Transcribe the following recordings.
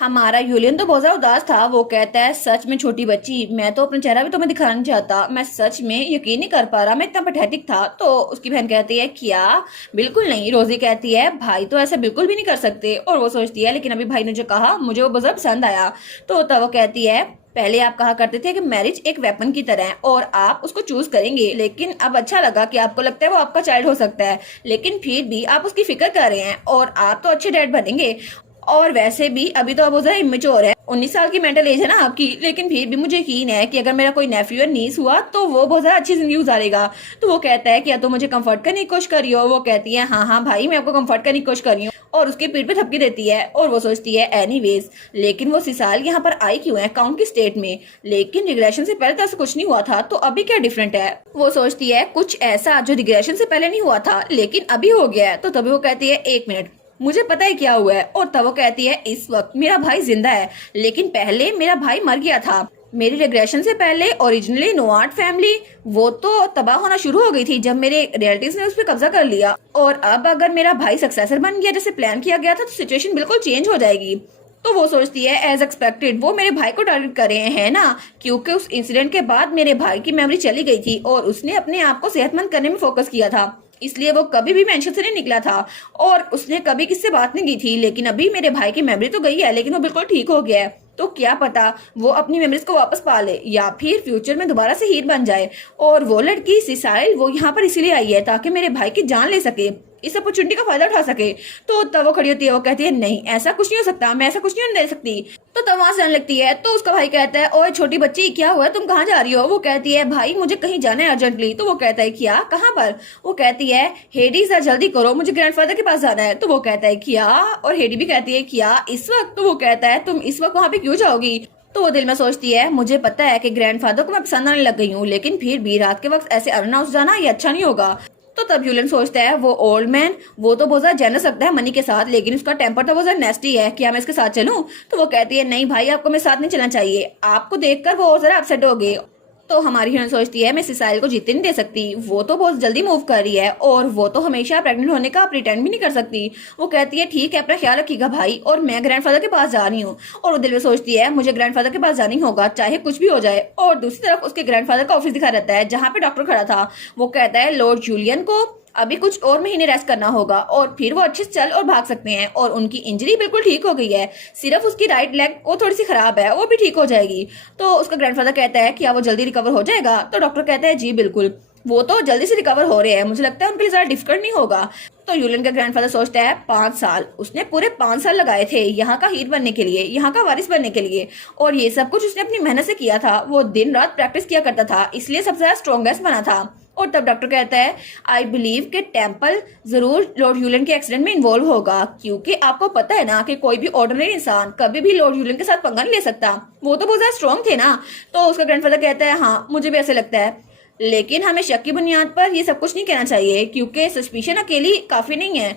हमारा यूलियन तो बहुत ज्यादा उदास था। वो कहता है सच में छोटी बच्ची, मैं तो अपना चेहरा भी तुम्हें दिखाना नहीं चाहता, मैं सच में यकीन नहीं कर पा रहा, मैं इतना पैथेटिक था। तो उसकी बहन कहती है क्या? बिल्कुल नहीं। रोजी कहती है भाई तो ऐसा बिल्कुल भी नहीं कर सकते। और वो सोचती है लेकिन अभी भाई ने जो कहा मुझे वो बहुत ज्यादा पसंद आया। तो तब वो कहती है पहले आप कहा करते थे कि मैरिज एक वेपन की तरह है और आप उसको चूज करेंगे, लेकिन अब अच्छा लगा कि आपको लगता है वो आपका चाइल्ड हो सकता है, लेकिन फिर भी आप उसकी फिक्र कर रहे हैं और आप तो अच्छे डैड बनेंगे। और वैसे भी अभी तो अब वो जरा इमेच्योर है, 19 साल की मेंटल एज है ना आपकी, लेकिन फिर भी मुझे यकीन है कि अगर मेरा कोई नेफ्यू या नीस हुआ तो वो बहुत ज्यादा अच्छी जिंदगी गुजारेगा। तो वो कहता है कि या तो मुझे कंफर्ट करने की कोशिश करी हो। वो कहती है हाँ हाँ भाई मैं आपको कंफर्ट करने की कोशिश कर रही हूँ, और उसके पीठ पे थपकी देती है। और वो सोचती है एनीवेज, लेकिन वो सिसाल यहाँ पर आई क्यों है काउंट की स्टेट में? लेकिन रिग्रेशन से पहले तो ऐसा कुछ नहीं हुआ था, तो अभी क्या डिफरेंट है? वो सोचती है कुछ ऐसा जो रिग्रेशन से पहले नहीं हुआ था लेकिन अभी हो गया है। तो तभी वो कहती है एक मिनट, मुझे पता है क्या हुआ है। और तब वो कहती है इस वक्त मेरा भाई जिंदा है, लेकिन पहले मेरा भाई मर गया था। मेरी रिग्रेशन से पहले ओरिजिनली नोआर्ट फैमिली वो तो तबाह होना शुरू हो गई थी जब मेरे रिलेटिव्स ने उस पर कब्जा कर लिया, और अब अगर मेरा भाई सक्सेसर बन गया जैसे प्लान किया गया था तो सिचुएशन बिल्कुल चेंज हो जाएगी। तो वो सोचती है एज एक्सपेक्टेड वो मेरे भाई को टारगेट कर रहे हैं ना, क्योंकि उस इंसिडेंट के बाद मेरे भाई की मेमोरी चली गई थी और उसने अपने आप को सेहतमंद करने में फोकस किया था, इसलिए वो कभी भी मेंशन से नहीं निकला था और उसने कभी किससे बात नहीं की थी। लेकिन अभी मेरे भाई की मेमोरी तो गई है लेकिन वो बिल्कुल ठीक हो गया है। तो क्या पता वो अपनी मेमोरीज को वापस पा ले या फिर फ्यूचर में दोबारा से हीर बन जाए। और वो लड़की सिसाइल वो यहाँ पर इसीलिए आई है ताकि मेरे भाई की जान ले सके, इस अपॉर्चुनिटी का फायदा उठा सके। तो तब वो खड़ी होती है, वो कहती है नहीं ऐसा कुछ नहीं हो सकता, मैं ऐसा कुछ नहीं होने दे सकती। तो तब वहां से आने लगती है। तो उसका भाई कहता है ओए छोटी बच्ची क्या हुआ, तुम कहाँ जा रही हो? वो कहती है भाई मुझे कहीं जाना है अर्जेंटली। तो वो कहता है क्या, कहाँ पर? वो कहती है हेडी सर जल्दी करो मुझे ग्रैंडफादर के पास जाना है। तो वो कहता है क्या? और हेडी भी कहती है क्या इस वक्त? तो वो कहता है तुम इस वक्त वहां पे क्यों जाओगी? तो वो दिल में सोचती है मुझे पता है कि ग्रैंडफादर को मैं पसंद आने लग गई हूँ, लेकिन फिर भी रात के वक्त ऐसे अनअनाउंस जाना ये अच्छा नहीं होगा। तो तब यूलियन सोचता है वो ओल्ड मैन वो तो बहुत ज्यादा जेनरस लगता है मनी के साथ, लेकिन उसका टेम्पर तो बहुत ज्यादा नेस्टी है, क्या मैं इसके साथ चलूं? तो वो कहती है नहीं भाई आपको मेरे साथ नहीं चलना चाहिए, आपको देखकर वो और ज्यादा अपसेट हो गए। तो हमारी हीरोइन सोचती है मैं सिसाइल को जीतने नहीं दे सकती, वो तो बहुत जल्दी मूव कर रही है और वो तो हमेशा प्रेग्नेंट होने का प्रिटेंड भी नहीं कर सकती। वो कहती है ठीक है अपना ख्याल रखिएगा भाई, और मैं ग्रैंडफादर के पास जा रही हूँ। और वो दिल में सोचती है मुझे ग्रैंडफादर के पास जाना ही होगा चाहे कुछ भी हो जाए। और दूसरी तरफ उसके ग्रैंडफादर का ऑफिस दिखा रहता है जहाँ पे डॉक्टर खड़ा था। वो कहता है लॉर्ड जूलियन को अभी कुछ और महीने रेस्ट करना होगा और फिर वो अच्छे से चल और भाग सकते हैं, और उनकी इंजरी बिल्कुल ठीक हो गई है, सिर्फ उसकी राइट लेग वो थोड़ी सी खराब है, वो भी ठीक हो जाएगी। तो उसका ग्रैंडफादर कहता है क्या वो जल्दी रिकवर हो जाएगा? तो डॉक्टर कहता है जी बिल्कुल, वो तो जल्दी से रिकवर हो रहे हैं, मुझे लगता है उनके लिए ज्यादा डिफिकल्ट नहीं होगा। तो यूलियन का ग्रैंडफादर सोचता है 5 साल, उसने पूरे 5 साल लगाए थे यहाँ का हीर बनने के लिए, यहाँ का वारिस बनने के लिए, और ये सब कुछ उसने अपनी मेहनत से किया था, वो दिन रात प्रैक्टिस किया करता था, इसलिए सबसे ज्यादा स्ट्रॉन्गेस्ट बना था। और तब डॉक्टर कहता है आई बिलीव कि टेम्पल जरूर लॉर्ड यूलियन के एक्सीडेंट में इन्वॉल्व होगा, क्योंकि आपको पता है ना कि कोई भी ऑर्डिनरी इंसान कभी भी लॉर्ड यूलियन के साथ पंगा नहीं ले सकता, वो तो बहुत ज्यादा स्ट्रॉन्ग थे ना। तो उसका ग्रैंडफादर कहता है हाँ मुझे भी ऐसे लगता है, लेकिन हमें शक की बुनियाद पर ये सब कुछ नहीं कहना चाहिए क्योंकि सस्पिशन अकेली काफी नहीं है,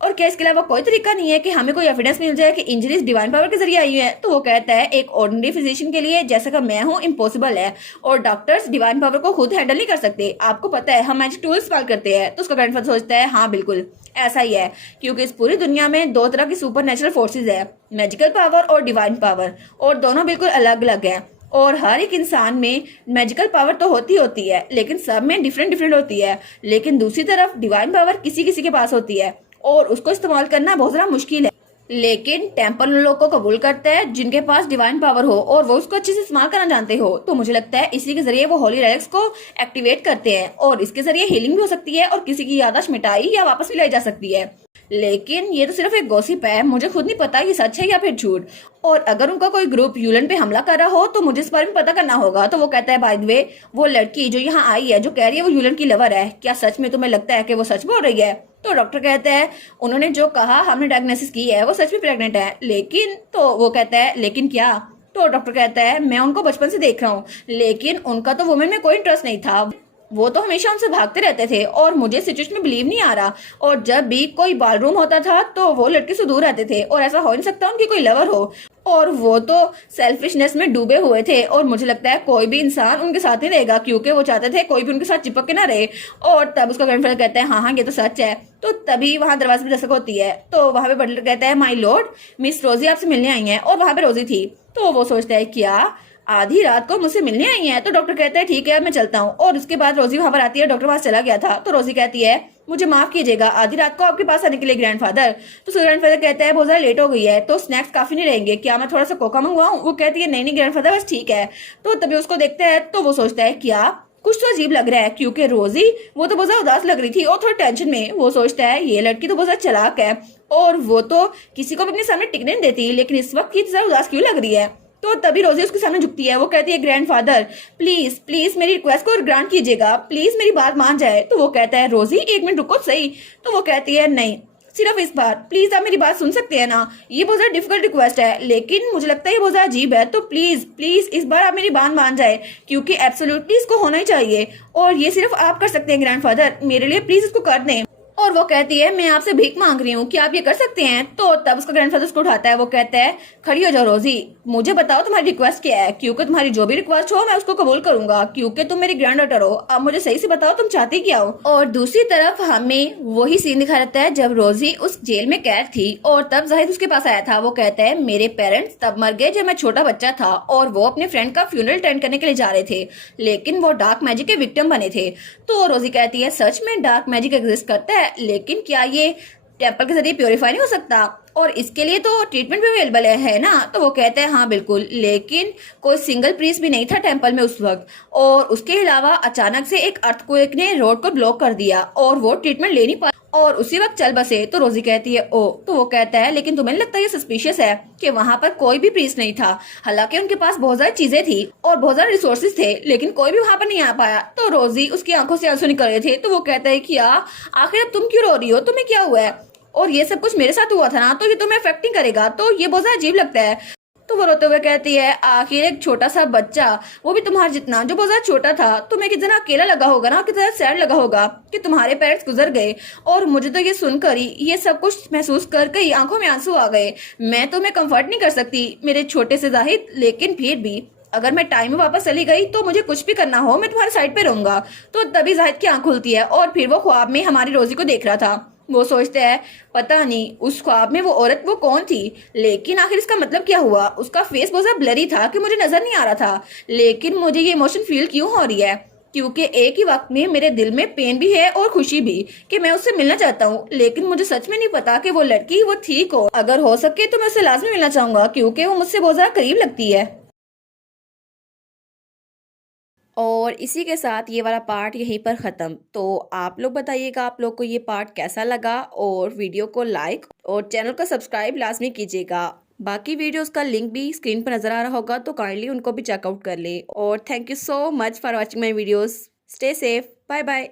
और क्या इसके अलावा कोई तरीका नहीं है कि हमें कोई एविडेंस मिल जाए कि इंजरीज डिवाइन पावर के जरिए आई है? तो वो कहता है एक ऑर्डिनरी फिजिशियन के लिए जैसा कि मैं हूँ इम्पॉसिबल है, और डॉक्टर्स डिवाइन पावर को खुद हैंडल नहीं कर सकते, आपको पता है हम मैजिक टूल्स इस्तेमाल करते हैं। तो उसका ग्रैंडफादर सोचता है हाँ बिल्कुल ऐसा ही है, क्योंकि इस पूरी दुनिया में 2 तरह की सुपर नेचुरल फोर्सेज है, मैजिकल पावर और डिवाइन पावर, और दोनों बिल्कुल अलग अलग है। और हर एक इंसान में मैजिकल पावर तो होती है लेकिन सब में डिफरेंट डिफरेंट होती है, लेकिन दूसरी तरफ डिवाइन पावर किसी किसी के पास होती है और उसको इस्तेमाल करना बहुत ज्यादा मुश्किल है। लेकिन टेम्पल उन लोगों को कबूल करता है जिनके पास डिवाइन पावर हो और वो उसको अच्छे से इस्तेमाल करना जानते हो। तो मुझे लगता है इसी के जरिए वो होली रेलिक्स को एक्टिवेट करते हैं और इसके जरिए हीलिंग भी हो सकती है और किसी की याददाश्त मिटाई या वापस भी लाई जा सकती है। लेकिन ये तो सिर्फ एक गॉसिप है, मुझे खुद नहीं पता ये सच है या फिर झूठ, और अगर उनका कोई ग्रुप यूलन पे हमला कर रहा हो तो मुझे इस बारे में पता करना होगा। तो वो कहता है बाय द वे वो लड़की जो यहाँ आई है जो कह रही है वो यूलन की लवर है, क्या सच में तुम्हें लगता है कि वो सच बोल रही है? तो डॉक्टर कहता है उन्होंने जो कहा हमने डायग्नोसिस की है वो सच में प्रेग्नेंट है, लेकिन तो वो कहता है लेकिन क्या? तो डॉक्टर कहता है मैं उनको बचपन से देख रहा हूँ, लेकिन उनका तो वुमेन में कोई इंटरेस्ट नहीं था, वो तो हमेशा उनसे भागते रहते थे और मुझे सिचुएशन में बिलीव नहीं आ रहा। और जब भी कोई बालरूम होता था तो वो लड़के से दूर रहते थे और ऐसा हो नहीं सकता उनकी कोई लवर हो। और वो तो सेल्फिशनेस में डूबे हुए थे और मुझे लगता है कोई भी इंसान उनके साथ नहीं रहेगा क्योंकि वो चाहते थे कोई भी उनके साथ चिपक के ना रहे। और तब उसका ग्रैंडफादर कहता है हाँ हाँ ये तो सच है। तो तभी वहां दरवाजे पे दस्तक होती है तो वहां पे बटलर कहता है माय लॉर्ड, मिस रोजी आपसे मिलने आई है। और वहां पे रोजी थी। तो वो सोचता है क्या आधी रात को मुझसे मिलने आई है। तो डॉक्टर कहता है ठीक है मैं चलता हूँ। और उसके बाद रोजी वहां पर आती है, डॉक्टर वहां चला गया था। तो रोजी कहती है मुझे माफ कीजिएगा आधी रात को आपके पास आने के लिए ग्रैंडफादर। तो उसका ग्रैंडफादर कहता है बहुत ज्यादा लेट हो गई है तो स्नैक्स काफी नहीं रहेंगे, क्या मैं थोड़ा सा कोका मंगवाऊं। वो कहती है नहीं नहीं ग्रैंडफादर बस ठीक है। तो तभी उसको देखता है तो वो सोचता है क्या कुछ तो अजीब लग रहा है क्योंकि रोजी वो तो बहुत ज्यादा उदास लग रही थी और थोड़ी टेंशन में। वो सोचता है ये लड़की तो बहुत ज्यादा चालाक है और वो तो किसी को भी अपने सामने टिकने नहीं देती, लेकिन इस वक्त ये ज्यादा उदास क्यों लग रही है। तो तभी रोजी उसके सामने झुकती है। वो कहती है ग्रैंडफादर प्लीज प्लीज मेरी रिक्वेस्ट को ग्रांट कीजिएगा, प्लीज मेरी बात मान जाए। तो वो कहता है रोजी एक मिनट रुको सही। तो वो कहती है नहीं सिर्फ इस बार प्लीज आप मेरी बात सुन सकते हैं ना, ये बहुत ज्यादा डिफिकल्ट रिक्वेस्ट है लेकिन मुझे लगता है ये बहुत ज्यादा अजीब है। तो प्लीज प्लीज इस बार आप मेरी बात मान जाए क्योंकि एब्सोल्युटली इसको होना ही चाहिए और ये सिर्फ आप कर सकते हैं ग्रैंडफादर, मेरे लिए प्लीज इसको कर दें। और वो कहती है मैं आपसे भीख मांग रही हूँ, क्या आप ये कर सकते हैं। तो तब उसका ग्रैंडफादर उसको उठाता है। वो कहता है खड़ी हो जाओ रोजी, मुझे बताओ तुम्हारी रिक्वेस्ट क्या है क्योंकि तुम्हारी जो भी रिक्वेस्ट हो मैं उसको कबूल करूंगा क्योंकि तुम मेरी ग्रैंड डॉटर हो। अब मुझे सही से बताओ तुम चाहती क्या हो। और दूसरी तरफ हमें वही सीन दिखा रहता है जब रोजी उस जेल में कैद थी और तब जाहिद उसके पास आया था। वो कहता है मेरे पेरेंट्स तब मर गए जब मैं छोटा बच्चा था और वो अपने फ्रेंड का फ्यूनरल अटेंड करने के लिए जा रहे थे लेकिन वो डार्क मैजिक के विक्टिम बने थे। तो रोजी कहती है सच में डार्क मैजिक एग्जिस्ट करता है लेकिन क्या ये टेम्पल के जरिए प्योरीफाई नहीं हो सकता और इसके लिए तो ट्रीटमेंट भी अवेलेबल है ना। तो वो कहता है हाँ बिल्कुल, लेकिन कोई सिंगल प्रीस्ट भी नहीं था टेम्पल में उस वक्त और उसके अलावा अचानक से एक अर्थक्वेक ने रोड को ब्लॉक कर दिया और वो ट्रीटमेंट ले नहीं पाया और उसी वक्त चल बसे। तो रोजी कहती है ओ। तो वो कहता है लेकिन तुम्हें लगता है ये सस्पिशियस है कि वहां पर कोई भी प्रीस्ट नहीं था, हालांकि उनके पास बहुत सारी चीजें थी और बहुत सारे रिसोर्सेज थे लेकिन कोई भी वहां पर नहीं आ पाया। तो रोजी उसकी आंखों से आंसू निकल रहे थे। तो वो कहता है कि आखिर अब तुम क्यों रो रही हो, तुम्हें क्या हुआ है और ये सब कुछ मेरे साथ हुआ था ना तो ये तुम्हें अफेक्ट नहीं करेगा। तो ये बहुत ज्यादा अजीब लगता है। तो वो रोते हुए कहती है आखिर एक छोटा सा बच्चा वो भी तुम्हारे जितना जो बहुत ज्यादा छोटा था, तुम्हें कितना अकेला लगा होगा ना, कितना सैड लगा होगा कि तुम्हारे पेरेंट्स गुजर गए। और मुझे तो ये सुनकर ही ये सब कुछ महसूस करके ही आंखों में आंसू आ गए। मैं तुम्हें कंफर्ट नहीं कर सकती मेरे छोटे से जाहिद, लेकिन फिर भी अगर मैं टाइम में वापस चली गई तो मुझे कुछ भी करना हो मैं तुम्हारे साइड पे रहूंगा। तो तभी जाहिद की आंख खुलती है और फिर वो ख्वाब में हमारी रोजी को देख रहा था। वो सोचते हैं पता नहीं उस ख्वाब में वो औरत वो कौन थी, लेकिन आखिर इसका मतलब क्या हुआ। उसका फेस बहुत ज्यादा ब्लरी था कि मुझे नजर नहीं आ रहा था, लेकिन मुझे ये इमोशन फील क्यों हो रही है क्योंकि एक ही वक्त में मेरे दिल में पेन भी है और खुशी भी कि मैं उससे मिलना चाहता हूँ, लेकिन मुझे सच में नहीं पता कि वो लड़की वो थी कौन। अगर हो सके तो मैं उससे लाजमी मिलना चाहूंगा क्योंकि वो मुझसे बहुत ज्यादा करीब लगती है। और इसी के साथ ये वाला पार्ट यहीं पर ख़त्म। तो आप लोग बताइएगा आप लोग को ये पार्ट कैसा लगा और वीडियो को लाइक और चैनल को सब्सक्राइब लाजमी कीजिएगा। बाकी वीडियोस का लिंक भी स्क्रीन पर नज़र आ रहा होगा तो काइंडली उनको भी चेकआउट कर ले। और thank you so much for watching my videos. Stay safe, bye bye.